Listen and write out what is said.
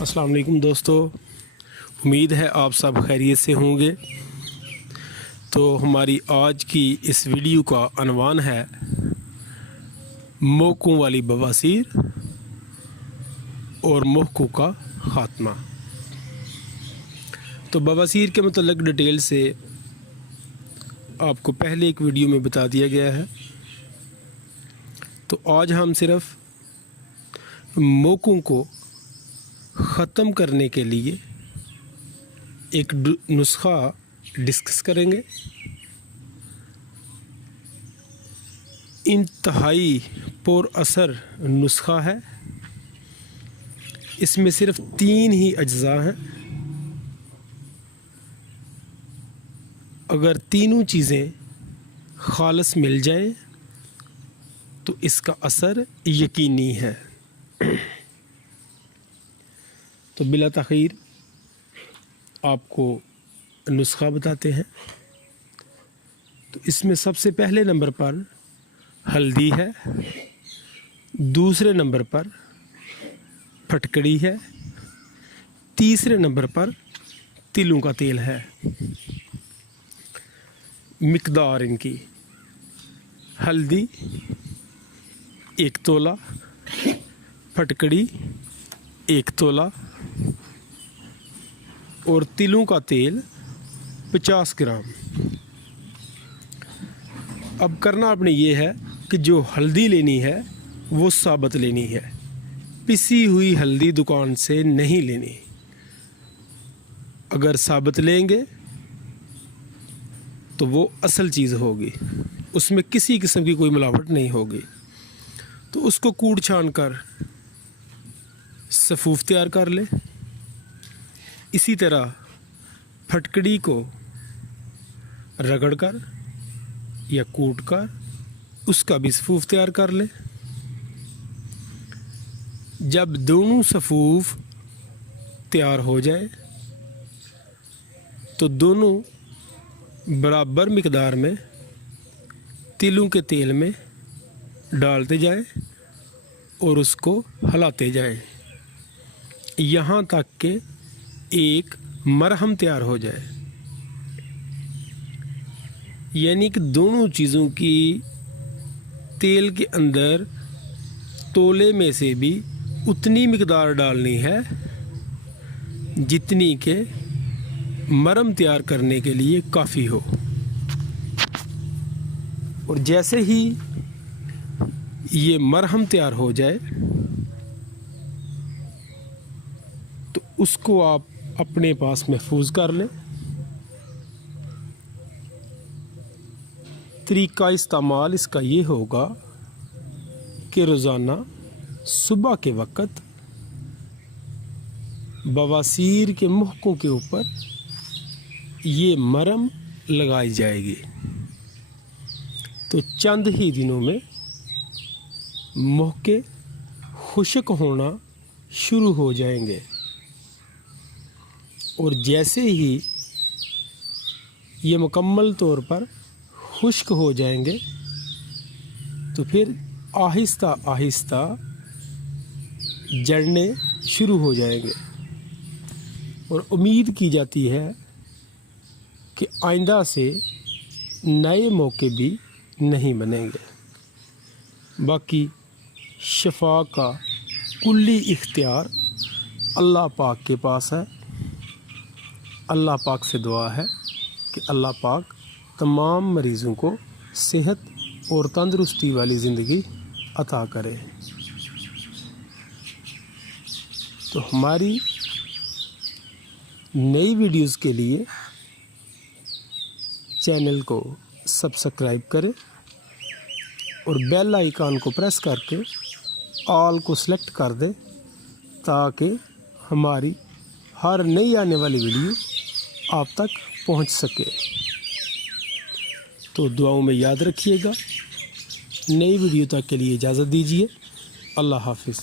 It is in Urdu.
السلام علیکم دوستو، امید ہے آپ سب خیریت سے ہوں گے۔ تو ہماری آج کی اس ویڈیو کا عنوان ہے موقعوں والی بواسیر اور موقعوں کا خاتمہ۔ تو بواسیر کے متعلق ڈیٹیل سے آپ کو پہلے ایک ویڈیو میں بتا دیا گیا ہے، تو آج ہم صرف موقعوں کو ختم کرنے کے لیے ایک نسخہ ڈسکس کریں گے۔ انتہائی پر اثر نسخہ ہے، اس میں صرف 3 ہی اجزاء ہیں۔ اگر تینوں چیزیں خالص مل جائیں تو اس کا اثر یقینی ہے۔ تو بلا تاخیر آپ کو نسخہ بتاتے ہیں۔ تو اس میں سب سے پہلے نمبر پر ہلدی ہے، دوسرے نمبر پر پھٹکڑی ہے، تیسرے نمبر پر تلوں کا تیل ہے۔ مقدار ان کی: ہلدی 1 تولہ، پھٹکڑی 1 تولہ اور تلوں کا تیل 50 گرام۔ اب کرنا آپ نے یہ ہے کہ جو ہلدی لینی ہے وہ ثابت لینی ہے، پسی ہوئی ہلدی دکان سے نہیں لینی۔ اگر ثابت لیں گے تو وہ اصل چیز ہوگی، اس میں کسی قسم کی کوئی ملاوٹ نہیں ہوگی۔ تو اس کو کوٹ چھان کر صفوف تیار کر لیں۔ اسی طرح پھٹکڑی کو رگڑ کر یا کوٹ کر اس کا بھی صفوف تیار کر لیں۔ جب دونوں صفوف تیار ہو جائے تو دونوں برابر مقدار میں تلوں کے تیل میں ڈالتے جائیں اور اس کو ہلاتے جائیں یہاں تک کہ ایک مرہم تیار ہو جائے، یعنی کہ دونوں چیزوں کی تیل کے اندر تولے میں سے بھی اتنی مقدار ڈالنی ہے جتنی کہ مرہم تیار کرنے کے لیے کافی ہو۔ اور جیسے ہی یہ مرہم تیار ہو جائے تو اس کو آپ اپنے پاس محفوظ کر لیں۔ طریقہ استعمال اس کا یہ ہوگا کہ روزانہ صبح کے وقت بواسیر کے موقعوں کے اوپر یہ مرہم لگائی جائے گی، تو چند ہی دنوں میں موقع خشک ہونا شروع ہو جائیں گے، اور جیسے ہی یہ مکمل طور پر خشک ہو جائیں گے تو پھر آہستہ آہستہ جڑنے شروع ہو جائیں گے، اور امید کی جاتی ہے کہ آئندہ سے نئے موقع بھی نہیں بنیں گے۔ باقی شفا کا کلی اختیار اللہ پاک کے پاس ہے۔ اللہ پاک سے دعا ہے کہ اللہ پاک تمام مریضوں کو صحت اور تندرستی والی زندگی عطا کرے۔ تو ہماری نئی ویڈیوز کے لیے چینل کو سبسکرائب کریں اور بیل آئیکن کو پریس کر کے آل کو سلیکٹ کر دیں تاکہ ہماری ہر نئی آنے والی ویڈیو آپ تک پہنچ سکے۔ تو دعاؤں میں یاد رکھیے گا۔ نئی ویڈیو تک کے لیے اجازت دیجیے۔ اللہ حافظ۔